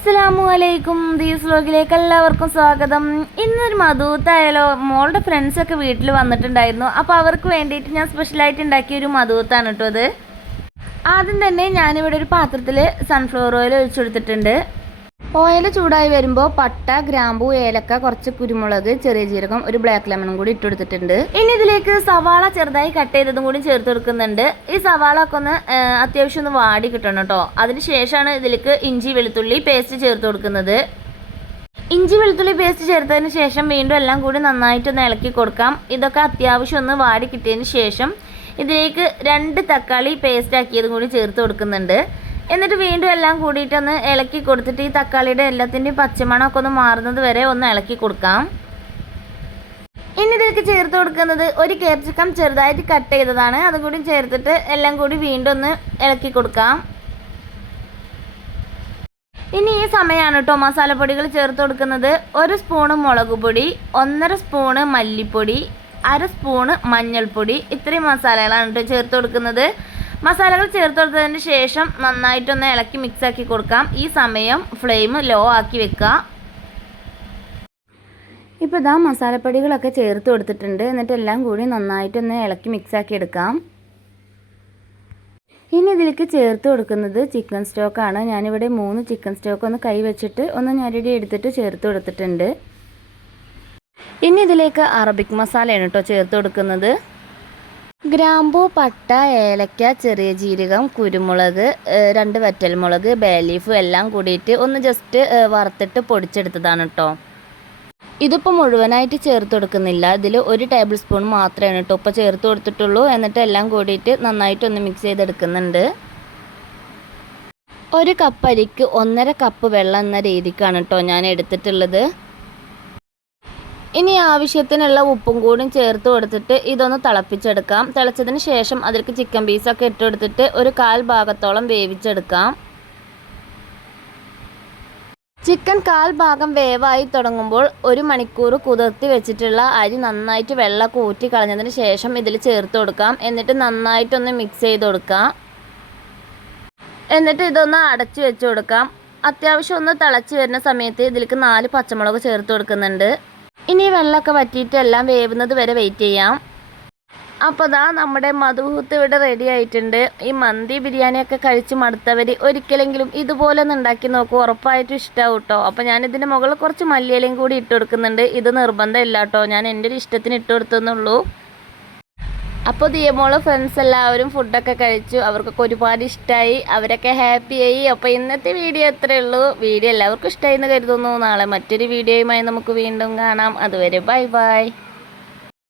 അസ്സലാമു ദീസ് വ്ലോഗിലേക്ക് എല്ലാവർക്കും സ്വാഗതം. ഇന്നൊരു മധൂത്തായാലോ? മോളുടെ ഫ്രണ്ട്സൊക്കെ വീട്ടിൽ വന്നിട്ടുണ്ടായിരുന്നു. അപ്പോൾ അവർക്ക് വേണ്ടിയിട്ട് ഞാൻ സ്പെഷ്യലായിട്ട് ഉണ്ടാക്കിയ ഒരു മധൂത്താണ് കേട്ടോ അത്. ആദ്യം തന്നെ ഞാനിവിടെ ഒരു പാത്രത്തിൽ സൺഫ്ലവർ ഓയിൽ ഒഴിച്ചു കൊടുത്തിട്ടുണ്ട്. ഓയിൽ ചൂടായി വരുമ്പോൾ പട്ട, ഗ്രാമ്പൂ, ഏലക്ക, കുറച്ച് കുരുമുളക്, ചെറിയ ജീരകം, ഒരു ബ്ലാക്ക് ലെമണും കൂടി ഇട്ട് കൊടുത്തിട്ടുണ്ട്. ഇനി ഇതിലേക്ക് സവാള ചെറുതായി കട്ട് ചെയ്തതും കൂടി ചേർത്ത് കൊടുക്കുന്നുണ്ട്. ഈ സവാള ഒക്കെ ഒന്ന് അത്യാവശ്യം ഒന്ന് വാടി കിട്ടണം കേട്ടോ. അതിനുശേഷമാണ് ഇതിലേക്ക് ഇഞ്ചി വെളുത്തുള്ളി പേസ്റ്റ് ചേർത്ത് കൊടുക്കുന്നത്. ഇഞ്ചി വെളുത്തുള്ളി പേസ്റ്റ് ചേർത്തതിന് ശേഷം വീണ്ടും എല്ലാം കൂടി നന്നായിട്ടൊന്ന് ഇളക്കി കൊടുക്കാം. ഇതൊക്കെ അത്യാവശ്യം ഒന്ന് വാടി കിട്ടിയതിന് ശേഷം ഇതിലേക്ക് 2 തക്കാളി പേസ്റ്റ് ആക്കിയതും കൂടി ചേർത്ത് കൊടുക്കുന്നുണ്ട്. എന്നിട്ട് വീണ്ടും എല്ലാം കൂടിയിട്ടൊന്ന് ഇളക്കി കൊടുത്തിട്ട് ഈ തക്കാളിയുടെ എല്ലാത്തിൻ്റെയും പച്ചമണമൊക്കെ ഒന്ന് മാറുന്നത് വരെ ഒന്ന് ഇളക്കി കൊടുക്കാം. ഇനി ഇതിലേക്ക് ചേർത്ത് കൊടുക്കുന്നത് ഒരു ക്യാപ്സിക്കം ചെറുതായിട്ട് കട്ട് ചെയ്തതാണ്. അതും കൂടി ചേർത്തിട്ട് എല്ലാം കൂടി വീണ്ടും ഒന്ന് ഇളക്കി കൊടുക്കാം. ഇനി ഈ സമയമാണ് കേട്ടോ മസാലപ്പൊടികൾ ചേർത്ത് കൊടുക്കുന്നത്. 1 സ്പൂണ് മുളക് പൊടി, 1.5 സ്പൂണ് മല്ലിപ്പൊടി, 1/2 സ്പൂണ് മഞ്ഞൾപ്പൊടി, ഇത്രയും മസാലകളാണ് കേട്ടോ ചേർത്ത് കൊടുക്കുന്നത്. മസാലകൾ ചേർത്ത് കൊടുത്തതിന് ശേഷം നന്നായിട്ടൊന്ന് ഇളക്കി മിക്സാക്കി കൊടുക്കാം. ഈ സമയം ഫ്ലെയിം ലോ ആക്കി വെക്കുക. ഇപ്പോൾ ഇതാ മസാലപ്പൊടികളൊക്കെ ചേർത്ത് കൊടുത്തിട്ടുണ്ട്. എന്നിട്ട് എല്ലാം കൂടി നന്നായിട്ടൊന്ന് ഇളക്കി മിക്സാക്കി എടുക്കാം. ഇനി ഇതിലേക്ക് ചേർത്ത് കൊടുക്കുന്നത് ചിക്കൻ സ്റ്റോക്കാണ്. ഞാനിവിടെ 3 ചിക്കൻ സ്റ്റോക്ക് ഒന്ന് കൈ വെച്ചിട്ട് ഒന്ന് ഞെരടി എടുത്തിട്ട് ചേർത്ത് കൊടുത്തിട്ടുണ്ട്. ഇനി ഇതിലേക്ക് അറബിക് മസാലയാണ് കേട്ടോ ചേർത്ത് കൊടുക്കുന്നത്. ഗ്രാമ്പൂ, പട്ട, ഏലക്ക, ചെറിയ ജീരകം, കുരുമുളക്, 2 വറ്റൽമുളക്, ബേ ലീഫ് എല്ലാം കൂടിയിട്ട് ഒന്ന് ജസ്റ്റ് വറുത്തിട്ട് പൊടിച്ചെടുത്തതാണ് കേട്ടോ. ഇതിപ്പോൾ മുഴുവനായിട്ട് ചേർത്ത് കൊടുക്കുന്നില്ല. ഇതിൽ 1 ടേബിൾ സ്പൂൺ മാത്രമേ കേട്ടോ ഇപ്പോൾ ചേർത്ത് കൊടുത്തിട്ടുള്ളൂ. എന്നിട്ട് എല്ലാം കൂടിയിട്ട് നന്നായിട്ടൊന്ന് മിക്സ് ചെയ്തെടുക്കുന്നുണ്ട്. 1 കപ്പ് അരിക്ക് 1.5 കപ്പ് വെള്ളം എന്ന രീതിക്കാണ് കേട്ടോ ഞാൻ എടുത്തിട്ടുള്ളത്. ഇനി ആവശ്യത്തിനുള്ള ഉപ്പും കൂടി ചേർത്ത് കൊടുത്തിട്ട് ഇതൊന്ന് തിളപ്പിച്ചെടുക്കാം. തിളച്ചതിന് ശേഷം അതിലേക്ക് ചിക്കൻ പീസൊക്കെ ഇട്ട് കൊടുത്തിട്ട് ഒരു 1/4 ഭാഗത്തോളം വേവിച്ചെടുക്കാം. ചിക്കൻ 1/4 ഭാഗം വേവായി തുടങ്ങുമ്പോൾ 1 മണിക്കൂർ കുതിർത്തി വെച്ചിട്ടുള്ള അരി നന്നായിട്ട് വെള്ളമൊക്കെ ഊറ്റി കളഞ്ഞതിന് ശേഷം ഇതിൽ ചേർത്ത് കൊടുക്കാം. എന്നിട്ട് നന്നായിട്ടൊന്ന് മിക്സ് ചെയ്ത് കൊടുക്കാം. എന്നിട്ട് ഇതൊന്ന് അടച്ചു വെച്ച് കൊടുക്കാം. അത്യാവശ്യം ഒന്ന് തിളച്ച് വരുന്ന സമയത്ത് ഇതിലേക്ക് 4 പച്ചമുളക് ചേർത്ത് കൊടുക്കുന്നുണ്ട്. ഇനി വെള്ളമൊക്കെ വറ്റിയിട്ട് എല്ലാം വേവുന്നത് വരെ വെയിറ്റ് ചെയ്യാം. അപ്പോൾ ദാ നമ്മുടെ മധുഹൂത്ത് ഇവിടെ റെഡി ആയിട്ടുണ്ട്. ഈ മന്തി ബിരിയാണിയൊക്കെ കഴിച്ച് മടുത്തവർ ഒരിക്കലെങ്കിലും ഇതുപോലെ ഒന്ന് ഉണ്ടാക്കി നോക്കൂ. ഉറപ്പായിട്ടും ഇഷ്ടമാവും കേട്ടോ. അപ്പോൾ ഞാനിതിൻ്റെ മുകളിൽ കുറച്ച് മല്ലിയിലയും കൂടി ഇട്ട് കൊടുക്കുന്നുണ്ട്. ഇത് നിർബന്ധമില്ല കേട്ടോ, ഞാൻ എൻ്റെ ഒരു ഇഷ്ടത്തിന് ഇട്ട് കൊടുത്തെന്നുള്ളൂ. അപ്പോൾ ദിയമോള് ഫ്രണ്ട്സ് എല്ലാവരും ഫുഡൊക്കെ കഴിച്ചു. അവർക്കൊക്കെ ഒരുപാട് ഇഷ്ടമായി. അവരൊക്കെ ഹാപ്പിയായി. അപ്പോൾ ഇന്നത്തെ വീഡിയോ അത്രയേ ഉള്ളൂ. വീഡിയോ എല്ലാവർക്കും ഇഷ്ടമായി എന്ന് കരുതുന്നു. നാളെ മറ്റൊരു വീഡിയോയുമായി നമുക്ക് വീണ്ടും കാണാം. അതുവരെ ബൈ ബൈ.